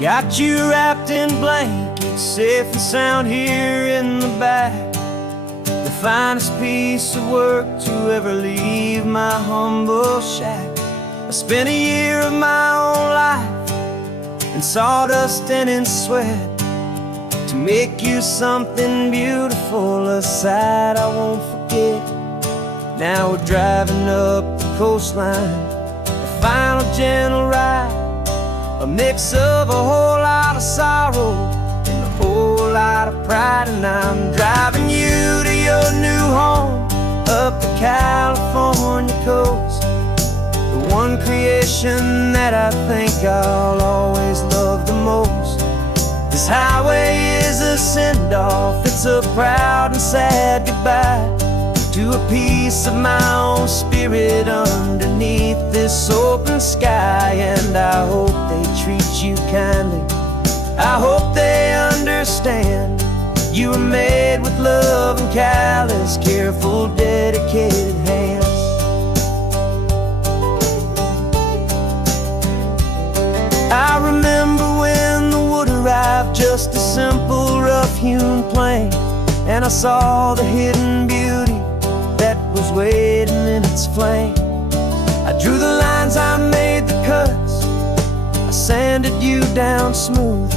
Got you wrapped in blankets, safe and sound here in the back. The finest piece of work to ever leave my humble shack. I spent a year of my own life in sawdust and in sweat to make you something beautiful, a sight I won't forget. Now we're driving up the coastline, a final gentle ride, a mix of a whole lot of sorrow and a whole lot of pride. And I'm driving you to your new home up the California coast, the one creation that I think I'll always love the most. This highway is a send-off, it's a proud and sad goodbye to a piece of my own spirit underneath this open sky. And I hope they treat you kindly, I hope they understand you were made with love and callous, careful, dedicated hands. I remember when the wood arrived, just a simple rough-hewn plank, and I saw the hidden beauty that was waiting in its flame. I drew the lines, I made the cuts, I sanded you down smooth.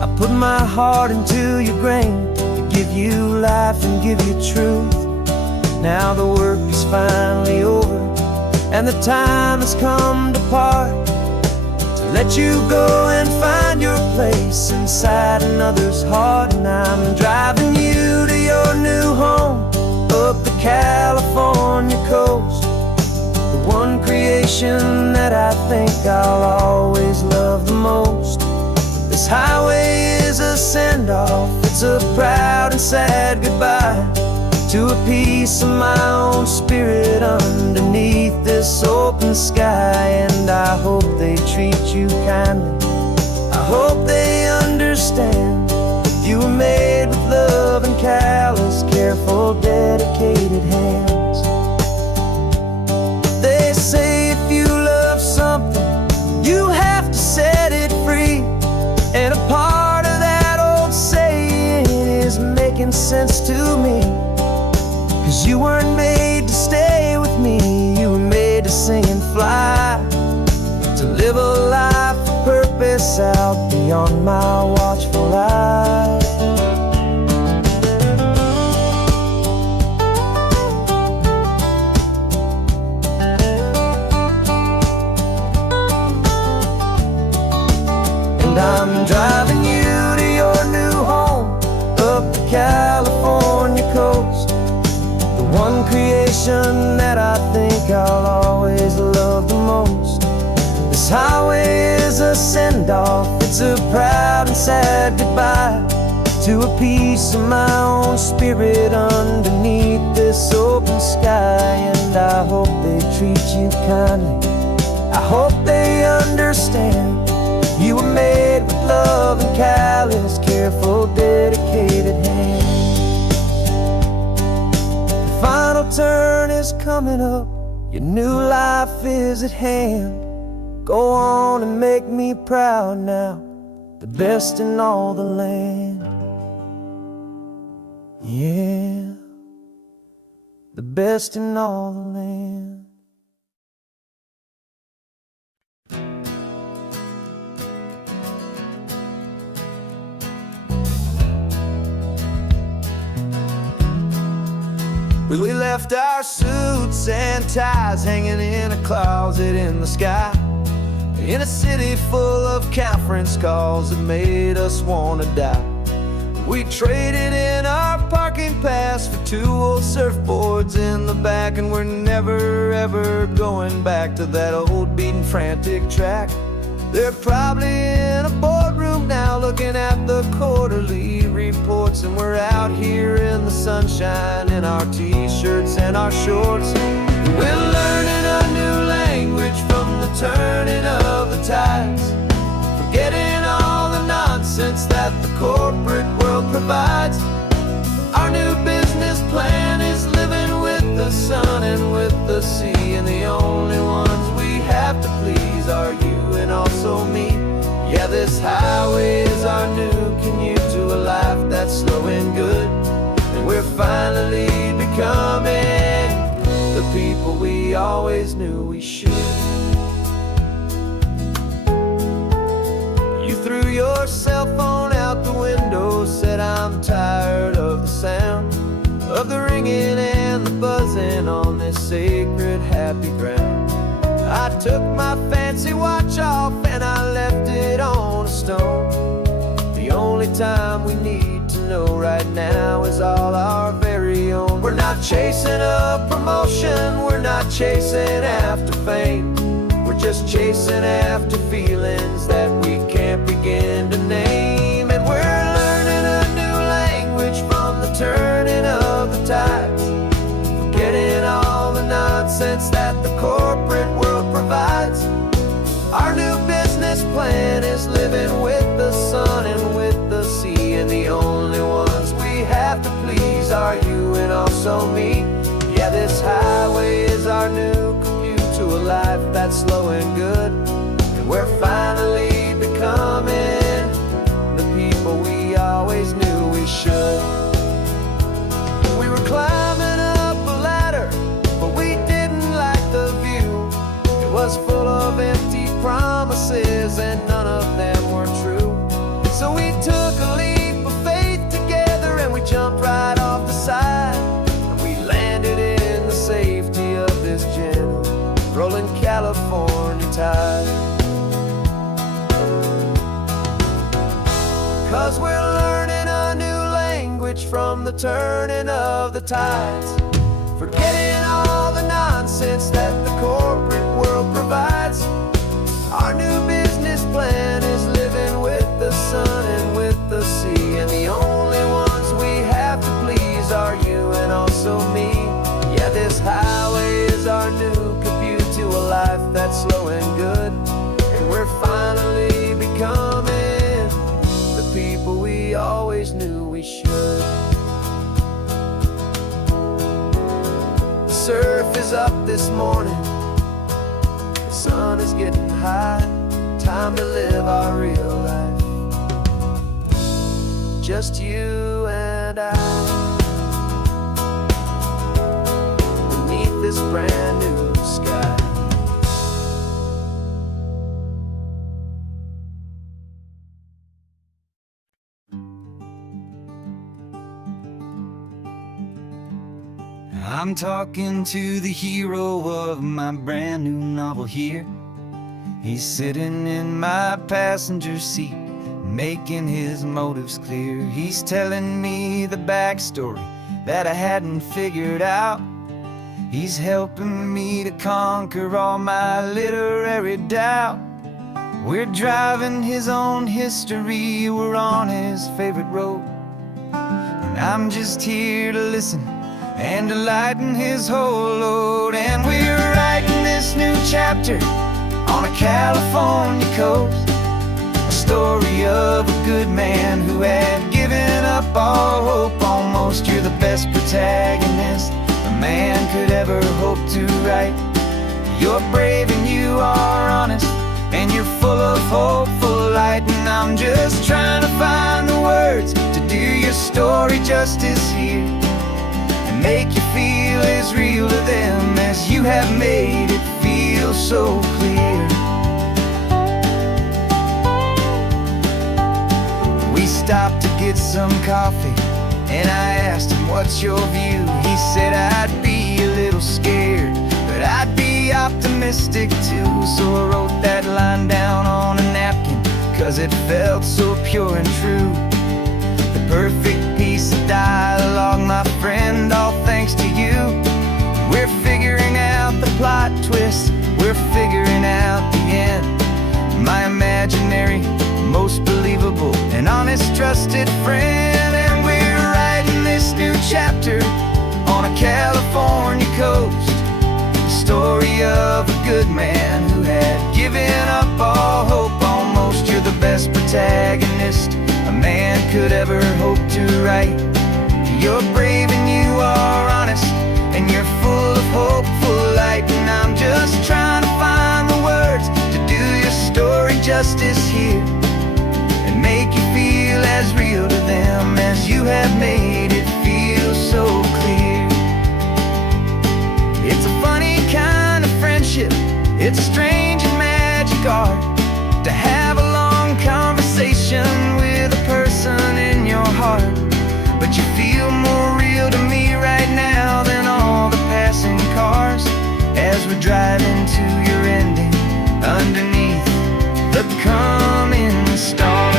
I put my heart into your grain to give you life and give you truth. Now the work is finally over and the time has come to part, to let you go and find your place inside another's heart. And I'm driving you to your new home up the California coast, the one creation that I think I'll always love the most. This highway is a send-off, it's a proud and sad goodbye to a piece of my own spirit underneath this open sky. And I hope they treat you kindly, I hope they understand you were made with love and callous, careful, dedicated hands. They say if you love something, you have to set it free. And a part of that old saying is making sense to me, 'cause you weren't made to stay with me, you were made to sing and fly, to live a life of purpose out beyond my watchful eye. And I'm driving you to your new home up the California coast, the one creation that I think I'll always love the most. This highway is a send-off, it's a proud and sad goodbye to a piece of my own spirit underneath this open sky. And I hope they treat you kindly, I hope they understand you were made with love and callous, careful, dedicated hands. The final turn is coming up, your new life is at hand. Go on and make me proud now, the best in all the land. Yeah, the best in all the land. We left our suits and ties hanging in a closet in the sky, in a city full of conference calls that made us wanna die. We traded in our parking pass for 2 old surfboards in the back, and we're never ever going back to that old beaten frantic track. They're probably in a boardroom now looking at the quarterly reports, and we're out here in the sunshine in our t-shirts and our shorts. We're learning a new language from the turning of the tides, forgetting all the nonsense that the corporate world provides. Our new business plan is living with the sun and with the sea, and the only ones we have to please are you and also me. Yeah, this highway is our new commute to a life that's slow and good. And we're finally becoming the people we always knew we should. You threw your cell phone out the window, said I'm tired of the sound of the ringing and the buzzing on this sacred happy ground. I took my fancy watch off and I left it on a stone. The only time we need to know right now is all our very own. We're not chasing a promotion, we're not chasing after fame. We're just chasing after feelings that we can't begin to name. And we're learning a new language from the turning of the tides, forgetting all the nonsense that the corporate world provides. Our new business plan is living with the sun and with the sea, and the only ones we have to please are you and also me. Yeah, this highway is our new commute to a life that's slow and good. And we're finally becoming the people we always knew we should. We were climbing up a ladder, but we didn't like the view. It was full of empty promises and none of them were true. So we took a leap of faith together and we jumped right off the side, and we landed in the safety of this gentle rolling California tide. 'Cause we're learning a new language from the turning of the tides, forgetting all the nonsense that the corporate world provides. Our new business plan is living with the sun and with the sea, and the only ones we have to please are you and also me. Yeah, this highway is our new commute to a life that's slow and good. And we're finally becoming the people we always knew we should. The surf is up this morning, the sun is getting high. Time to live our real life, just you and I, beneath this brand new sky. I'm talking to the hero of my brand new novel here. He's sitting in my passenger seat, making his motives clear. He's telling me the backstory that I hadn't figured out. He's helping me to conquer all my literary doubt. We're driving his own history, we're on his favorite road, and I'm just here to listen and to lighten his whole load. And we're writing this new chapter on a California coast, a story of a good man who had given up all hope almost. You're the best protagonist a man could ever hope to write. You're brave and you are honest, and you're full of hopeful light. And I'm just trying to find the words to do your story justice here, and make you feel as real to them as you have made it feel so clear. We stopped to get some coffee, and I asked him, what's your view? He said, I'd be a little scared, but I'd be optimistic too. So I wrote that line down on a napkin, 'cause it felt so pure and true. The perfect piece of dialogue, my friend, all thanks to you. We're figuring out the plot twist, we're figuring out the end. My imaginary, most believable and honest trusted friend. And we're writing this new chapter on a California coast, the story of a good man who had given up all hope almost. You're the best protagonist a man could ever hope to write. You're brave and you are honest, and you're full of hopeful light. And I'm just trying to find the words to do your story justice here, as real to them as you have made it feel so clear. It's a funny kind of friendship, it's strange and magic art to have a long conversation with a person in your heart. But you feel more real to me right now than all the passing cars as we're driving to your ending underneath the coming stars.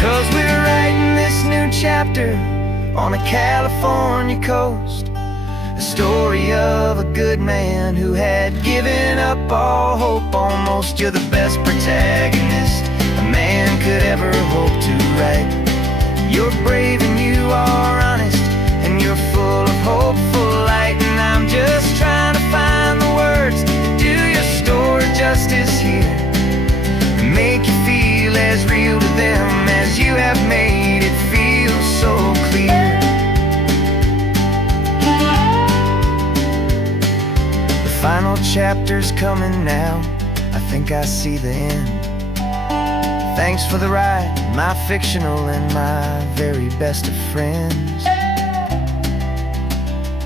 'Cause we're writing this new chapter on a California coast, a story of a good man who had given up all hope almost. You're the best protagonist a man could ever hope to write. You're brave and you are honest, and you're full of hopeful light. And I'm just trying to find the words to do your story justice here, and make you feel as real to them as you have made it feel so clear. The final chapter's coming now, I think I see the end. Thanks for the ride, my fictional and my very best of friends.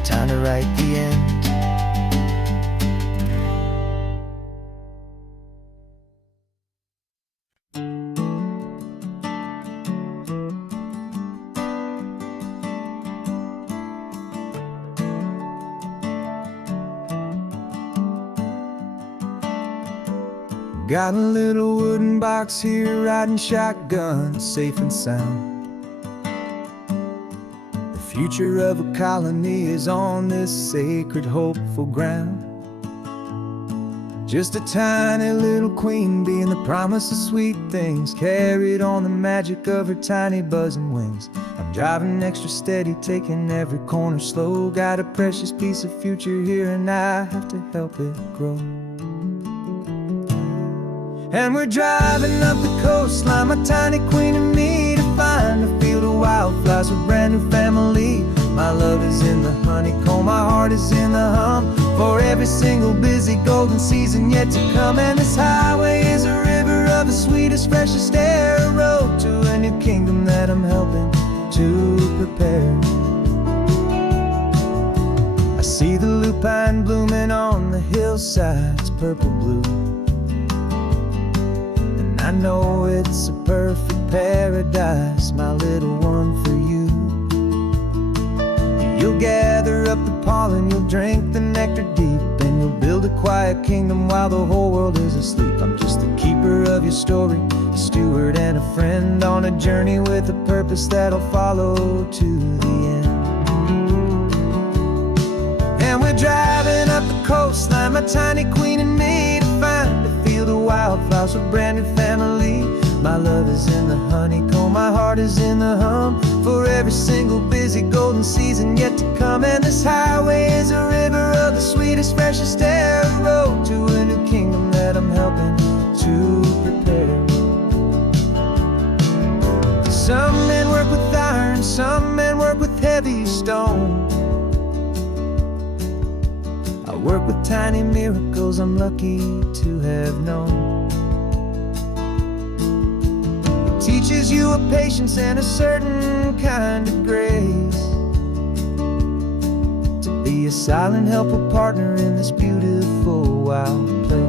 Time to write the end. Got a little wooden box here, riding shotgun, safe and sound. The future of a colony is on this sacred, hopeful ground. Just a tiny little queen bee and the promise of sweet things, carried on the magic of her tiny buzzing wings. I'm driving extra steady, taking every corner slow. Got a precious piece of future here and I have to help it grow. And we're driving up the coastline, my tiny queen and me, to find a field of wildflowers with brand new family. My love is in the honeycomb, my heart is in the hum, for every single busy golden season yet to come. And this highway is a river of the sweetest, freshest air, a road to a new kingdom that I'm helping to prepare. I see the lupine blooming on the hillsides, purple blue. I know it's a perfect paradise, my little one, for you. You'll gather up the pollen, you'll drink the nectar deep, and you'll build a quiet kingdom while the whole world is asleep. I'm just the keeper of your story, a steward and a friend on a journey with a purpose that'll follow to the end. And we're driving up the coastline, my tiny queen and me, to find a field of wildflowers with brand new family. My love is in the honeycomb, my heart is in the hum, for every single busy golden season yet to come. And this highway is a river of the sweetest, freshest air, a road to a new kingdom that I'm helping to prepare. Some men work with iron, some men work with heavy stone. I work with tiny miracles I'm lucky to have known. It teaches you a patience and a certain kind of grace, to be a silent, helpful partner in this beautiful, wild place.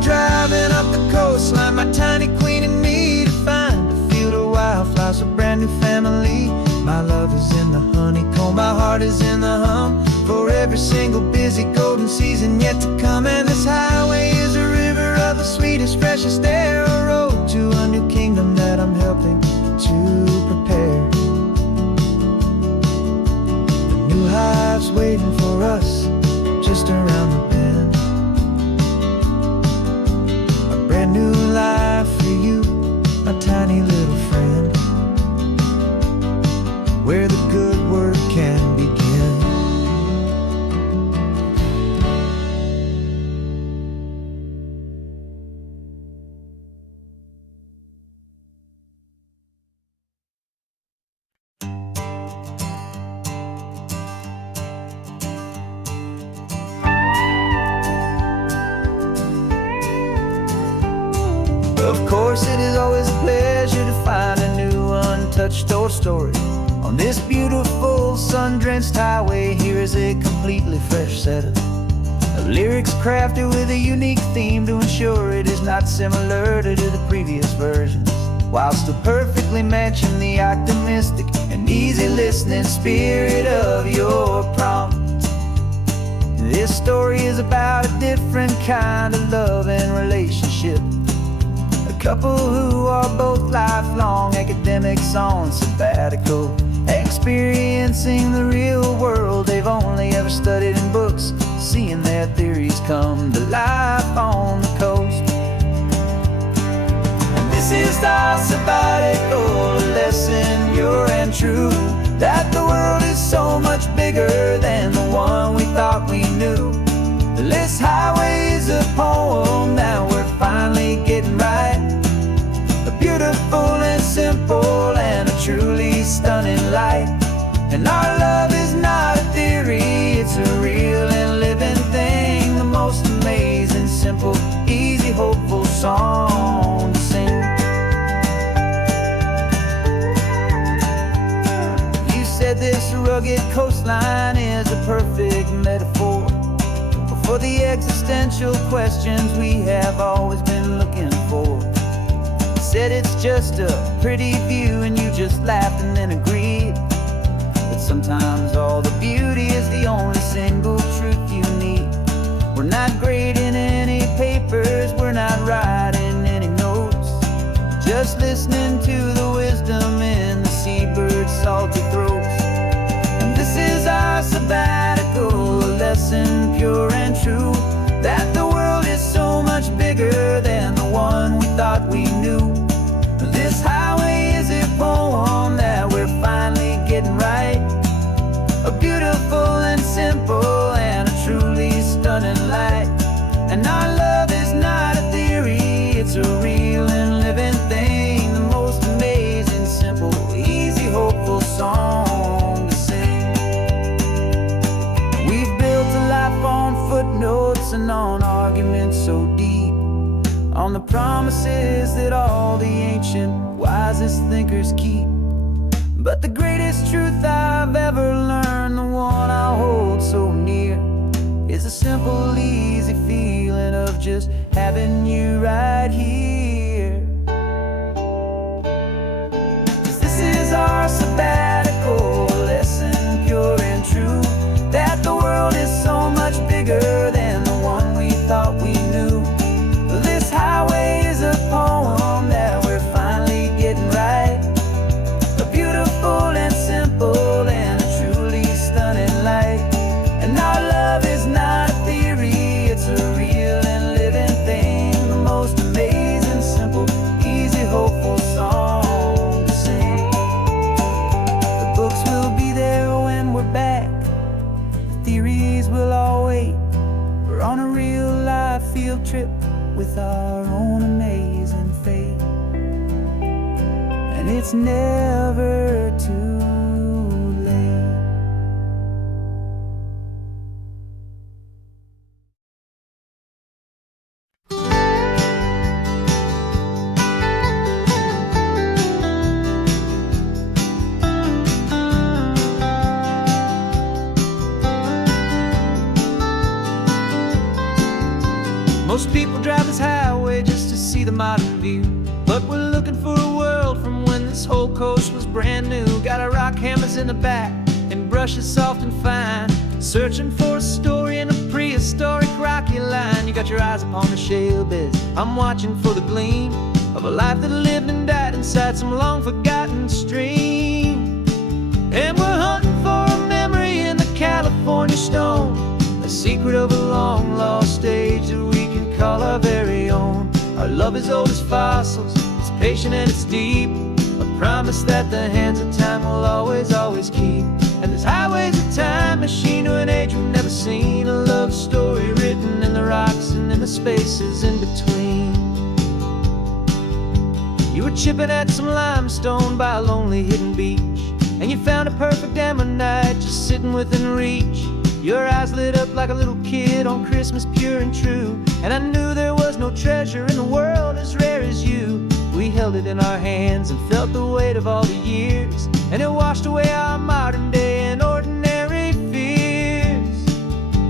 Driving up the coastline, my tiny queen and me, to find a field of wildflowers, a brand new family. My love is in the honeycomb, my heart is in the hum, for every single busy golden season yet to come. And this highway is a river of the sweetest, as fresh as air, a road to a new kingdom that I'm helping to prepare. The new hive's waiting for us just around the bend. A brand new life for you, my tiny little friend, where the good work can begin. Of course, it is always a pleasure to find a new untouched old story. On this beautiful sun-drenched highway, here is a completely fresh set of lyrics crafted with a unique theme to ensure it is not similar to the previous versions, while still perfectly matching the optimistic and easy listening spirit of your prompt. This story is about a different kind of love and relationship. Couple who are both lifelong academics on sabbatical, experiencing the real world they've only ever studied in books, seeing their theories come to life on the coast. And this is our sabbatical lesson, pure and true, that the world is so much bigger than the one we thought we knew. This highway is a poem that we're finally getting right. A beautiful and simple and a truly stunning light. And our love is not a theory, it's a real and living thing. The most amazing, simple, easy, hopeful song to sing. You said this rugged coastline is a perfect metaphor for the existential questions we have always been looking for. You said it's just a pretty view and you just laughed and then agreed that sometimes all the beauty is the only single truth you need. We're not grading any papers, we're not writing any notes, just listening to the wisdom in the seabird's salty throats. And this is our sabbatical lesson, pure and true, that the world is so much bigger than the one we thought we knew. This highway is a poem that we're finally getting right. A beautiful and simple and a truly stunning light. And our love is not a theory, it's a real and living thing. The most amazing, simple, easy, hopeful song to sing. We've built a life on footnotes and on arguments so deep, on the promises that all the ancient, wisest thinkers keep. But the greatest truth I've ever learned, the one I hold so near, is a simple, easy feeling of just having you right here. 'Cause this is our sabbatical lesson, pure and true, that the world is so much bigger than the one we thought we knew. This highway is a poem that we're finally getting right. A beautiful and simple and a truly stunning light. And our love is not a theory, it's a real and living thing. The most amazing, simple, easy, hopeful song to sing. The books will be there when we're back, the theories will all wait. We're on a real life field trip with our own amazing fate. And it's never too late. Most people drive this highway just to see the modern view, but we're looking for a world from when this whole coast was brand new. Got our rock hammers in the back and brushes soft and fine, searching for a story in a prehistoric rocky line. You got your eyes upon the shale beds, I'm watching for the gleam of a life that lived and died inside some long forgotten stream. And we're hunting for a memory in the California stone, a secret of a long lost age that we can call our very own. Our love is old as fossils, it's patient and it's deep, a promise that the hands of time will always, always keep. And this highway's a time machine to an age we've never seen, a love story written in the rocks and in the spaces in between. You were chipping at some limestone by a lonely hidden beach, and you found a perfect ammonite just sitting within reach. Your eyes lit up like a little kid on Christmas, pure and true, and I knew there was no treasure in the world as rare as you. We held it in our hands and felt the weight of all the years, and it washed away our modern day and ordinary fears.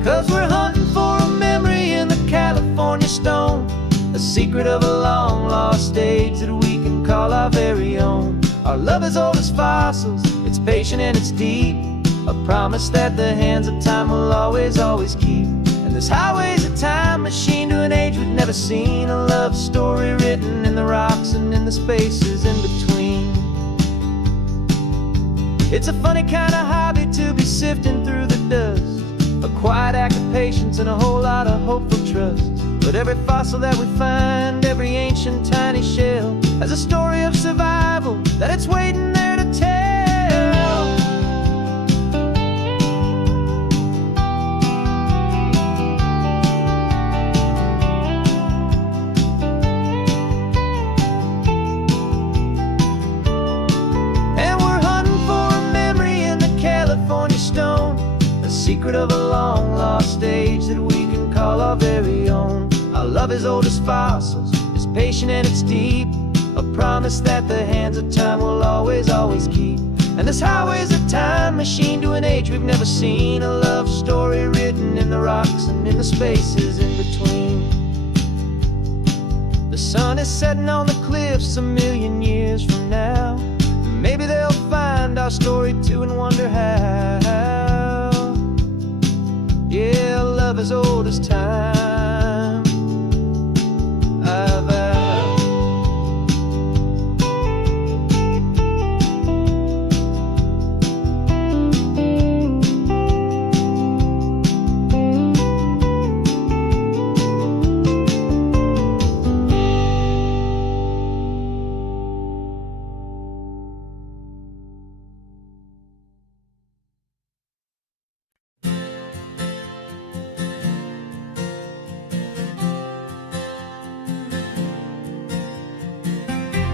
'Cause we're hunting for a memory in the California stone, a secret of a long lost age that we can call our very own. Our love is old as fossils, it's patient and it's deep, a promise that the hands of time will always, always keep. And this highway's a time machine to an age we've never seen, a love story written in the rocks and in the spaces in between. It's a funny kind of hobby to be sifting through the dust, a quiet act of patience and a whole lot of hopeful trust. But every fossil that we find, every ancient tiny shell, has a story of survival that it's waiting there to tell. Secret of a long lost age that we can call our very own. Our love is old as fossils, it's patient and it's deep, a promise that the hands of time will always, always keep. And this highway's a time machine to an age we've never seen, a love story written in the rocks and in the spaces in between. The sun is setting on the cliffs a million years from now, maybe they'll find our story too and wonder how. Yeah, love as old as time, I vow.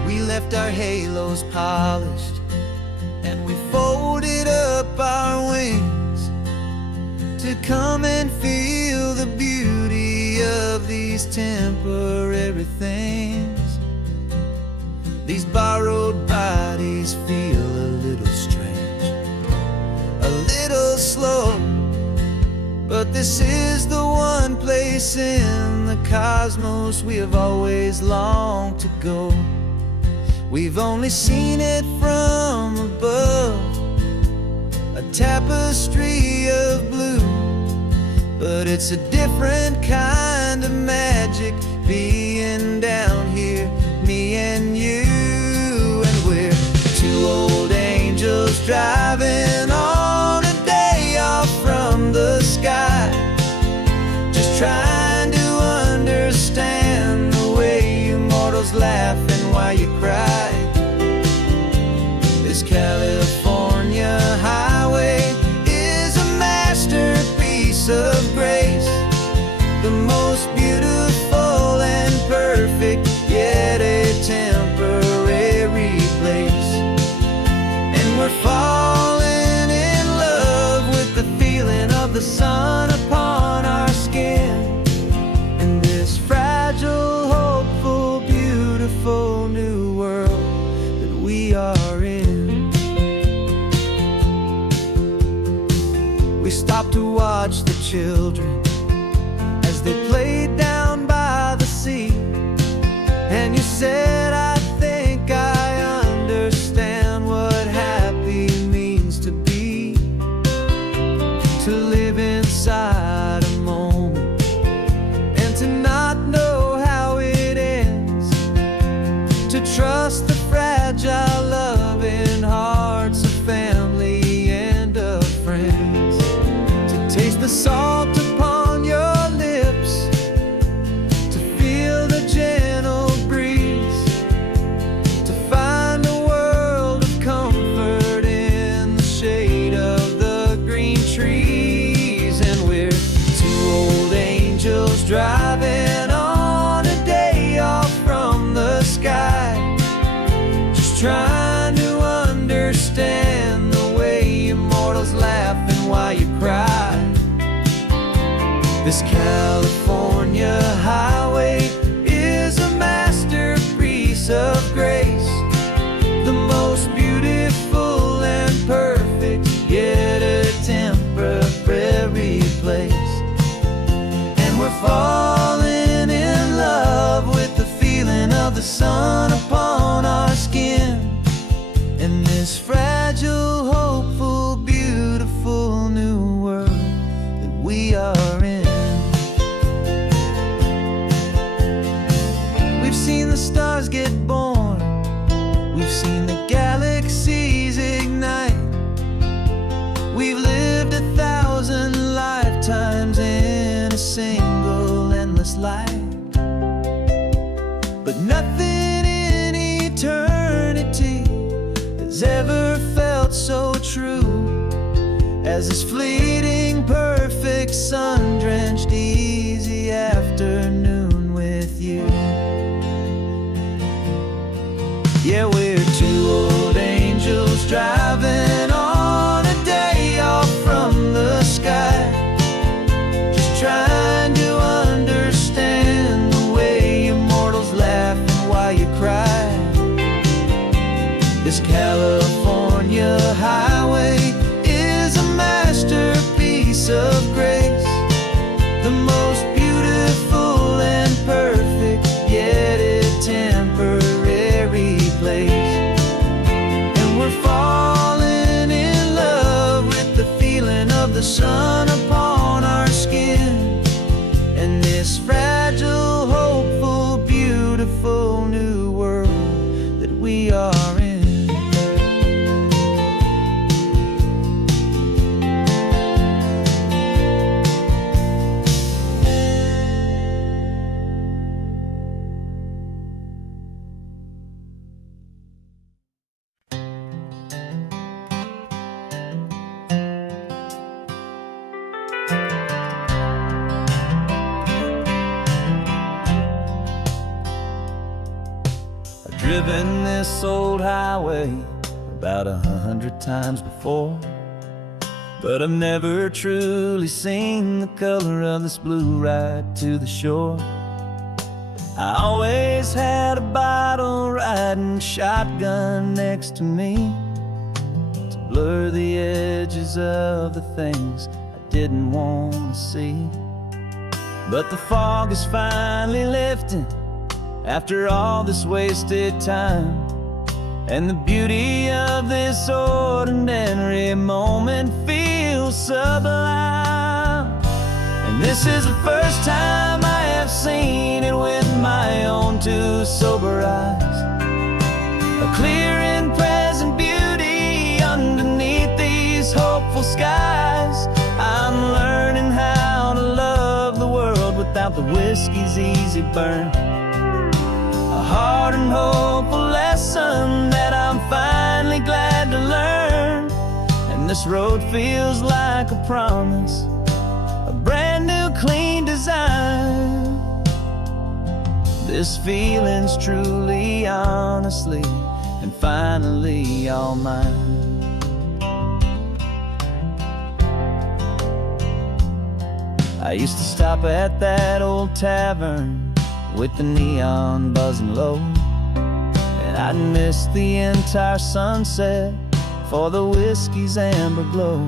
We left our halos polished, and we folded up our wings to come and feel the beauty of these temporary things. These borrowed bodies feel a little strange, a little slow, but this is the one place in the cosmos we have always longed to go. We've only seen it from above, a tapestry of blue, but it's a different kind of magic being down here, me and you. And we're two old angels driving on a day off from the sky, just trying to understand the way you mortals laugh and why you cry. This California highway is a masterpiece of grace, the most beautiful and perfect, yet a temporary place. And we're falling in love with the feeling of the sun upon our skin, in this fragile, hopeful, beautiful new world that we are in. We stopped to watch the children as they played down by the sea, and you said, I think I understand what happy means to be. just the fragile loving hearts of family and of friends. To taste the salt upon your lips, to feel the gentle breeze, to find a world of comfort in the shade of the green trees. And we're two old angels driving on a day off from the sky, just trying to understand the way immortals laugh and why you cry. This California highway is a masterpiece of grace, the most beautiful and perfect, yet a temporary place. And we're falling in love with the feeling of the sun upon our skin, in this fragile, hopeful, beautiful new world that we are in. We've seen the stars get born, we've seen the galaxies ignite, we've lived 1,000 lifetimes in a single endless life. But nothing in eternity has ever felt so true as this fleeting, perfect, sun-drenched, easy afternoon with you. Yeah, we're two old angels driving on a day off from the sky, just trying to understand the way immortals laugh and why you cry. This California highway is a masterpiece of grace, the most beautiful and perfect, yet a temporary place. And we're falling in love with the feeling of the sun upon our skin, and this fragile, hopeful, beautiful new world that we are in. Driven this old highway about 100 times before, but I've never truly seen the color of this blue right to the shore. I always had a bottle riding shotgun next to me to blur the edges of the things I didn't want to see. But the fog is finally lifting after all this wasted time, and the beauty of this ordinary moment feels sublime. And this is the first time I have seen it with my own two sober eyes, a clear and present beauty underneath these hopeful skies. I'm learning how to love the world without the whiskey's easy burn, a hard and hopeful lesson that I'm finally glad to learn. And this road feels like a promise, a brand new clean design. This feeling's truly, honestly, and finally all mine. I used to stop at that old tavern with the neon buzzing low, and I'd miss the entire sunset for the whiskey's amber glow.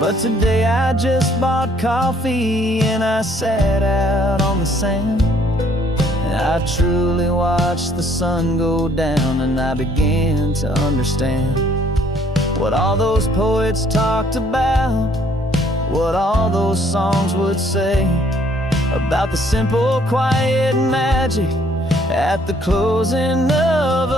But today I just bought coffee and I sat out on the sand, and I truly watched the sun go down, and I began to understand what all those poets talked about, what all those songs would say about the simple, quiet magic at the closing of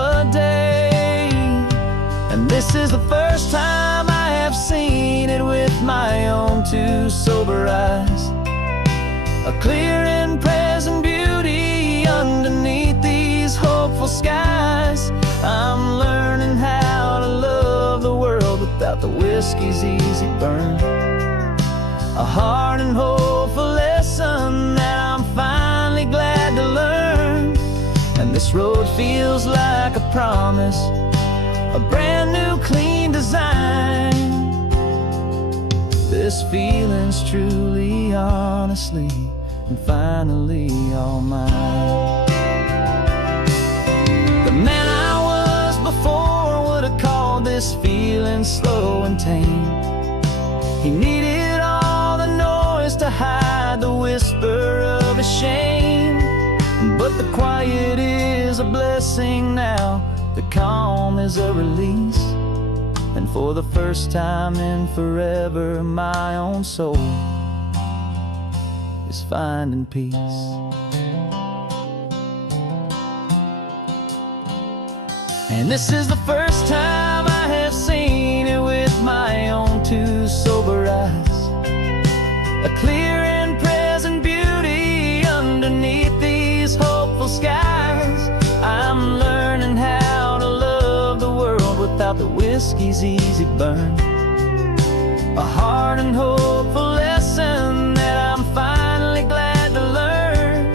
This is the first time I have seen it with my own two sober eyes. A clear and present beauty underneath these hopeful skies. I'm learning how to love the world without the whiskey's easy burn. A hard and hopeful lesson that I'm finally glad to learn. And this road feels like a promise, a brand new clean design. This feeling's truly, honestly, and finally all mine. The man I was before would have called this feeling slow and tame. He needed all the noise to hide the whisper of his shame. But the quiet is a blessing now, the calm is a release. And for the first time in forever, my own soul is finding peace. And this is the first time I have seen it with my own two sober eyes. A clear and present beauty underneath these hopeful skies. I'm learning how to love the world without the whiskey's easy burn. A hard and hopeful lesson that I'm finally glad to learn.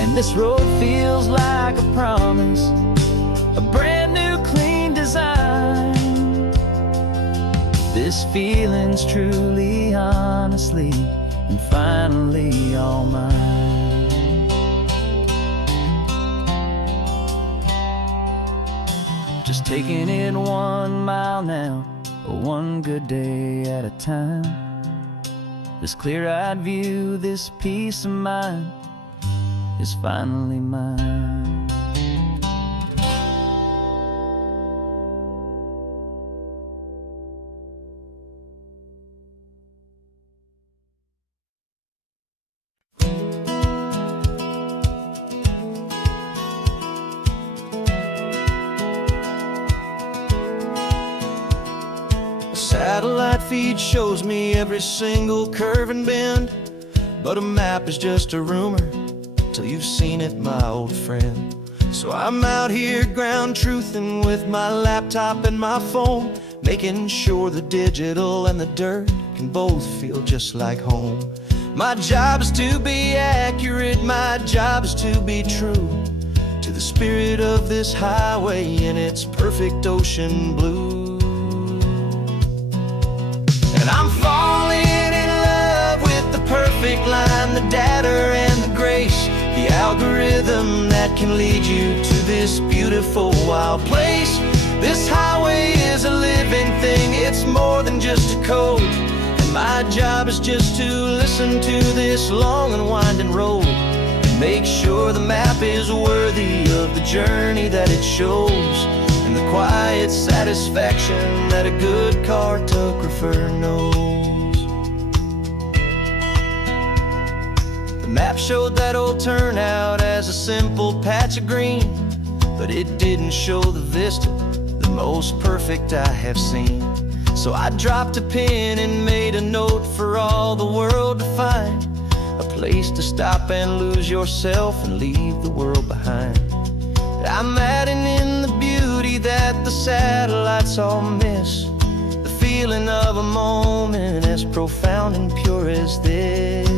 And this road feels like a promise, a brand new clean design. This feeling's truly, honestly, and finally all mine. Just taking it 1 mile now, one good day at a time. This clear-eyed view, this peace of mind is finally mine. Satellite feed shows me every single curve and bend, but a map is just a rumor till you've seen it, my old friend. So I'm out here ground truthing with my laptop and my phone, making sure the digital and the dirt can both feel just like home. My job is to be accurate, my job is to be true to the spirit of this highway in its perfect ocean blue. And I'm falling in love with the perfect line, the data and the grace, the algorithm that can lead you to this beautiful wild place. This highway is a living thing, it's more than just a code. And my job is just to listen to this long and winding road and make sure the map is worthy of the journey that it shows, and the quiet satisfaction that a good cartographer knows. The map showed that old turnout as a simple patch of green, but it didn't show the vista, the most perfect I have seen. So I dropped a pin and made a note for all the world to find, a place to stop and lose yourself and leave the world behind. I'm adding in the beauty that the satellites all miss, the feeling of a moment as profound and pure as this.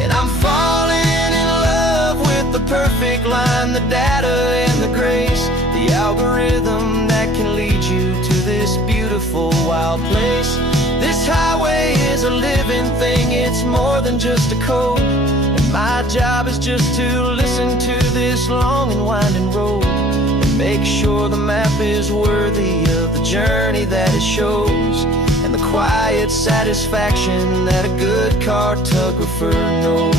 And I'm falling in love with the perfect line, the data and the grace, the algorithm that can lead you to this beautiful wild place. This highway is a living thing, it's more than just a code. My job is just to listen to this long and winding road and make sure the map is worthy of the journey that it shows, and the quiet satisfaction that a good cartographer knows.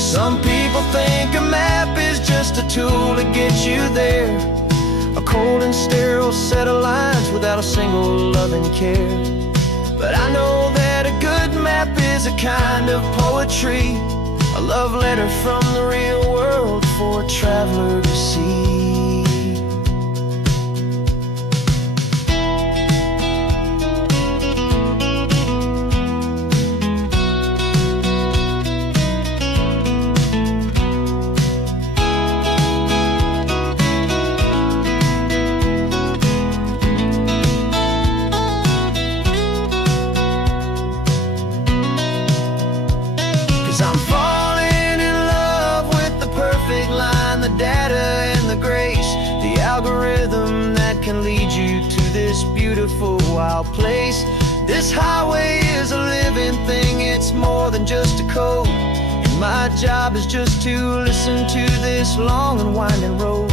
Some people think a map is just a tool to get you there, a cold and sterile set of lines without a single loving care. But I know that a good map is a kind of poetry, a love letter from the real world for a traveler to see. this beautiful wild place. This highway is a living thing, it's more than just a code. And my job is just to listen to this long and winding road,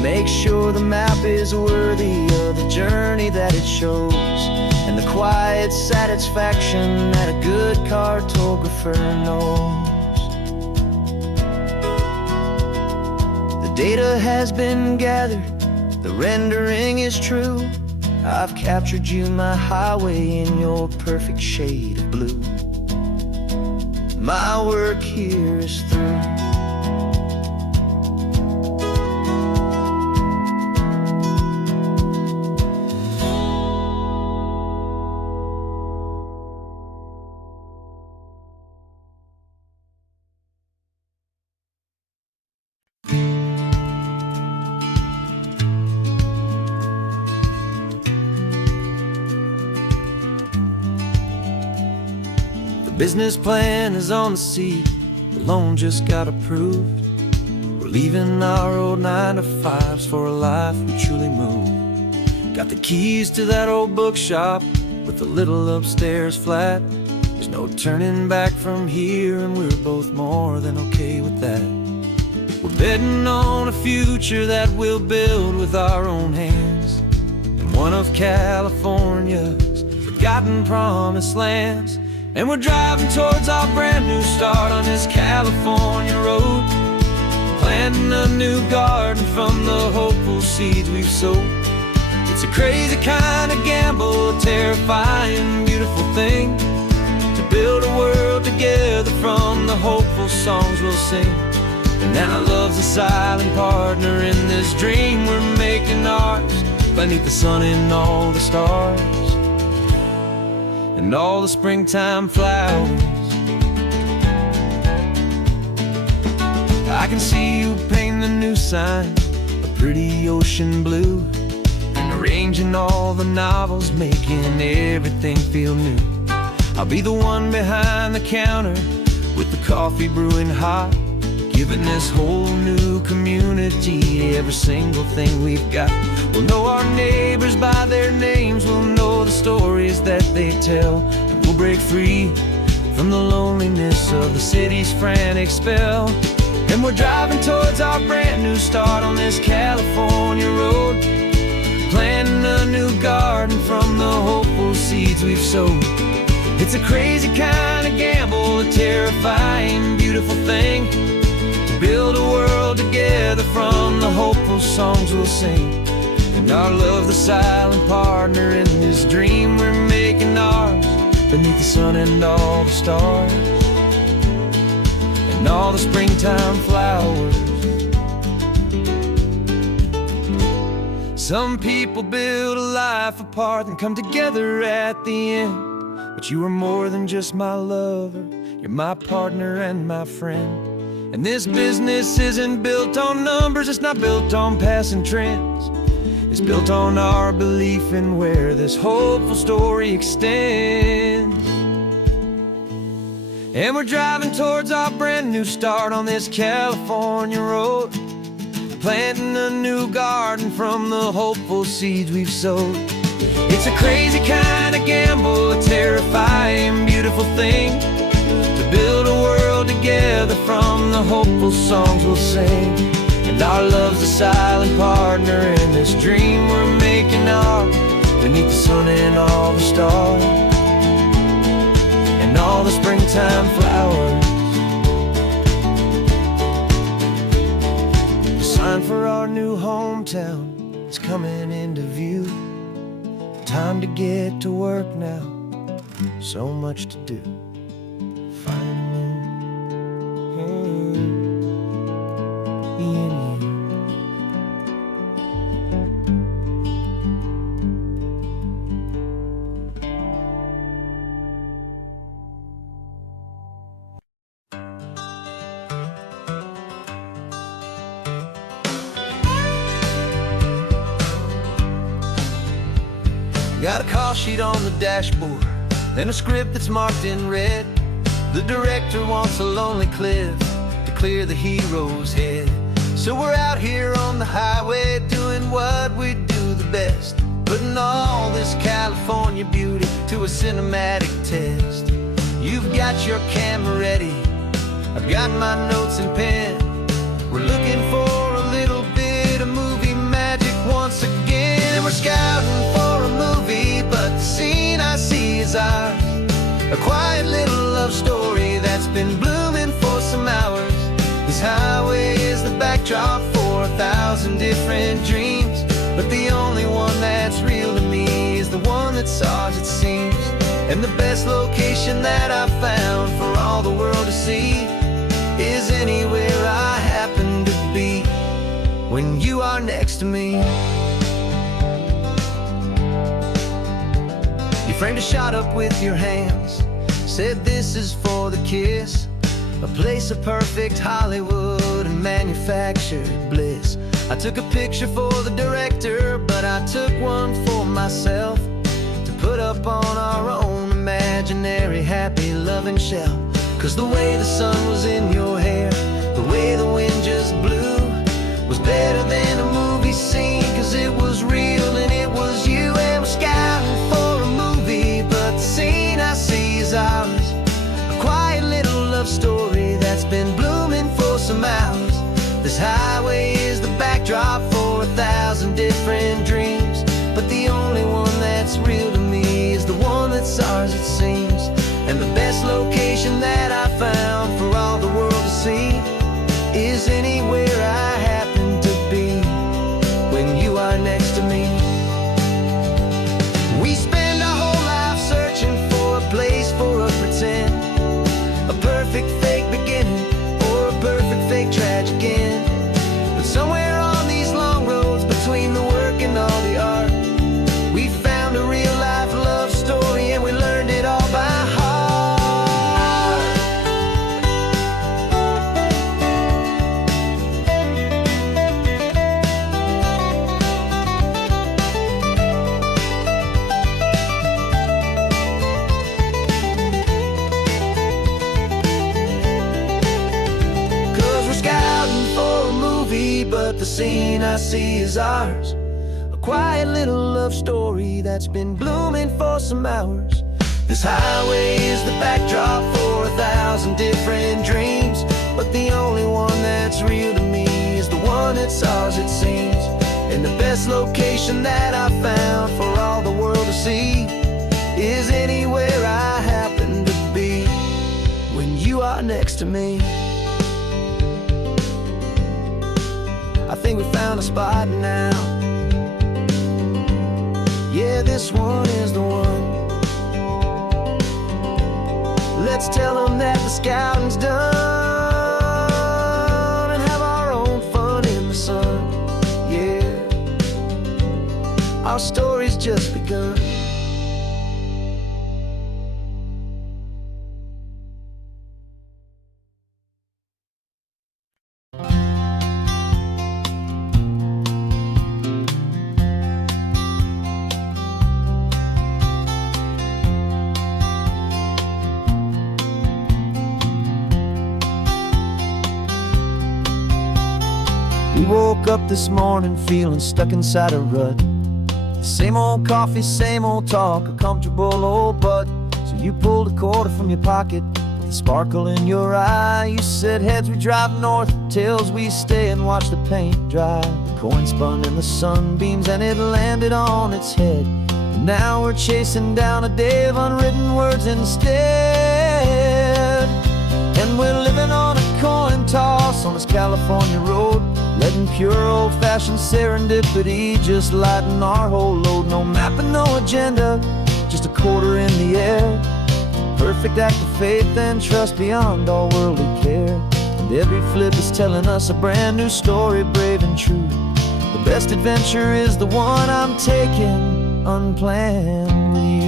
make sure the map is worthy of the journey that it shows, and the quiet satisfaction that a good cartographer knows. The data has been gathered, the rendering is true. I've captured you, my highway, in your perfect shade of blue. My work here is through. Business plan is on the seat, the loan just got approved. We're leaving our old 9-to-5s for a life we truly move. Got the keys to that old bookshop with the little upstairs flat. There's no turning back from here, and we're both more than okay with that. We're betting on a future that we'll build with our own hands, in one of California's forgotten promised lands. And we're driving towards our brand new start on this California road, planting a new garden from the hopeful seeds we've sowed. It's a crazy kind of gamble, a terrifying, beautiful thing, to build a world together from the hopeful songs we'll sing. And now love's a silent partner in this dream we're making ours, beneath the sun and all the stars and all the springtime flowers. I can see you painting the new sign a pretty ocean blue, and arranging all the novels, making everything feel new. I'll be the one behind the counter with the coffee brewing hot, giving this whole new community every single thing we've got. We'll know our neighbors by their names, we'll know the stories that they tell, and we'll break free from the loneliness of the city's frantic spell. And we're driving towards our brand new start on this California road, planting a new garden from the hopeful seeds we've sowed. It's a crazy kind of gamble, a terrifying, beautiful thing, to build a world together from the hopeful songs we'll sing. And our love's the silent partner in this dream we're making ours, beneath the sun and all the stars and all the springtime flowers. Some people build a life apart and come together at the end, but you are more than just my lover, you're my partner and my friend. And this business isn't built on numbers, it's not built on passing trends. It's built on our belief in where this hopeful story extends. And we're driving towards our brand new start on this California road, planting a new garden from the hopeful seeds we've sowed. It's a crazy kind of gamble, a terrifying, beautiful thing, to build a world together from the hopeful songs we'll sing. And our love's a silent partner in this dream we're making ours, beneath the sun and all the stars and all the springtime flowers. The sign for our new hometown is coming into view. Time to get to work now, so much to do. Got a call sheet on the dashboard and a script that's marked in red. The director wants a lonely cliff to clear the hero's head. So we're out here on the highway doing what we do the best, putting putting all this California beauty to a cinematic test. You've got your camera ready, I've got my notes and pen. We're looking for a little bit of movie magic once again. And we're scouting for a movie, but the scene I see is ours. A quiet little love story that's been blooming for some hours. This highway is the backdrop for 1,000 different dreams, but the only one that's real to me is the one that's ours, it seems. And the best location that I've found for all the world to see is anywhere I happen to be when you are next to me. You framed a shot up with your hands, said this is for the kiss, a place of perfect Hollywood and manufactured bliss. I took a picture for the director, but I took one for myself to put up on our own imaginary happy loving shelf. Cause the way the sun was in your hair, the way the wind just blew, was better than a movie scene, cause it was real and it was you. And we're scouting for a movie, but the scene I see is ours. A quiet little love story that's been blooming for some hours. This highway is the backdrop for 1,000 different dreams, but the only one that's real to me is the one that's ours, it seems. And the best location that I found for all the world to see is anywhere I happen to be when you are next to me. We spend our whole life searching for a place for a pretend, a perfect fake beginning or a perfect fake tragic end. But somewhere on these long roads between the work and all the art, we found a real life love story and we learned it all by heart. But the scene I see is ours. A quiet little love story that's been blooming for some hours. This highway is the backdrop for 1,000 different dreams, but the only one that's real to me is the one that's ours, it seems. And the best location that I found for all the world to see is anywhere I happen to be when you are next to me. I think we found a spot now. Yeah, this one is the one. Let's tell them that the scouting's done and have our own fun in the sun. Yeah, our story's just begun. We woke up this morning feeling stuck inside a rut. Same old coffee, same old talk, a comfortable old butt. So you pulled a quarter from your pocket with a sparkle in your eye. You said heads we drive north, tails we stay and watch the paint dry. The coin spun in the sunbeams and it landed on its head. And now we're chasing down a day of unwritten words instead. And we're living on a coin toss on this California road, letting pure old-fashioned serendipity just lighten our whole load. No map and no agenda, just a quarter in the air. Perfect act of faith and trust beyond all worldly care. And every flip is telling us a brand new story, brave and true. The best adventure is the one I'm taking unplanned with you.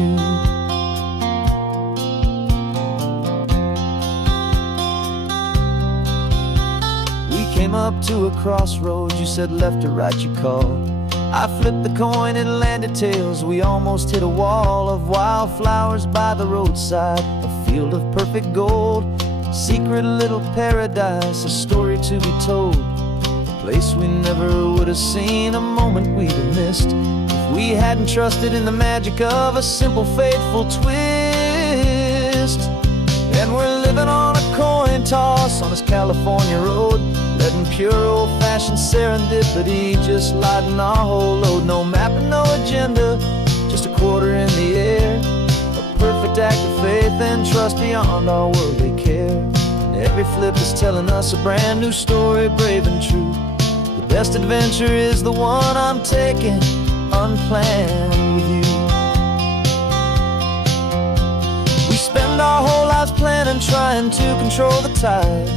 Came up to a crossroads, you said left or right you called. I flipped the coin, it landed tails. We almost hit a wall of wildflowers by the roadside, a field of perfect gold, secret little paradise, a story to be told. place we never would have seen, a moment we'd have missed if we hadn't trusted in the magic of a simple, faithful twist. And we're living on a coin toss on this California road, letting pure old-fashioned serendipity just lighten our whole load. No map and no agenda, just a quarter in the air, a perfect act of faith and trust beyond our worldly care. And every flip is telling us a brand new story, brave and true. The best adventure is the one I'm taking, unplanned with you. We spend our whole lives planning, trying to control the tide,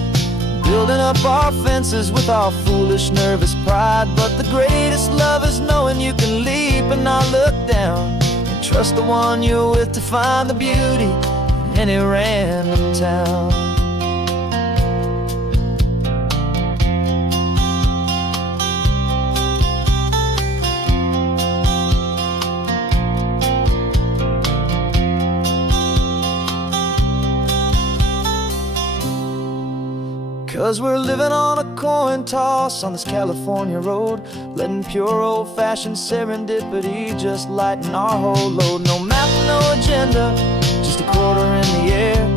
building up our fences with our foolish, nervous pride. But the greatest love is knowing you can leap and not look down, and trust the one you're with to find the beauty in any random town. 'Cause we're living on a coin toss on this California road, letting pure old-fashioned serendipity just lighten our whole load. No map, no agenda, just a quarter in the air,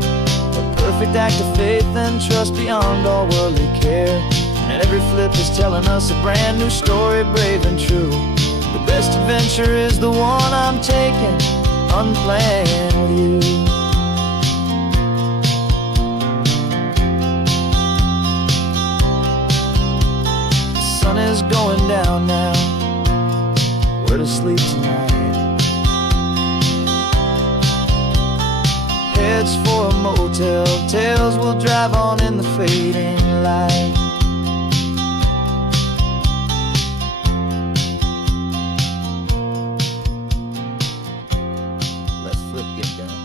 a perfect act of faith and trust beyond all worldly care. And every flip is telling us a brand new story, brave and true. The best adventure is the one I'm taking, unplanned with you. Is going down now, where to sleep tonight? Heads for a motel, tails will drive on in the fading light. Let's flip get down.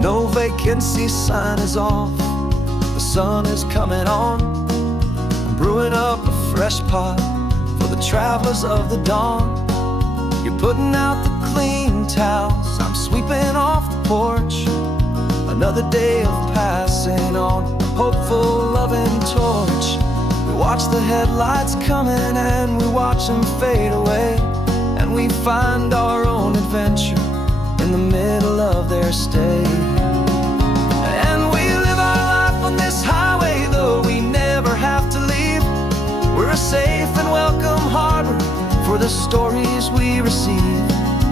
No vacancy sign is off, the sun is coming on. I'm brewing up a fresh pot for the travelers of the dawn. You're putting out the clean towels, I'm sweeping off the porch. Another day of passing on, a hopeful, loving torch. We watch the headlights coming and we watch them fade away, and we find our own adventure in the middle of their stay. And we live our life on this highway, though we never have to leave. We're a safe and welcome harbor for the stories we receive.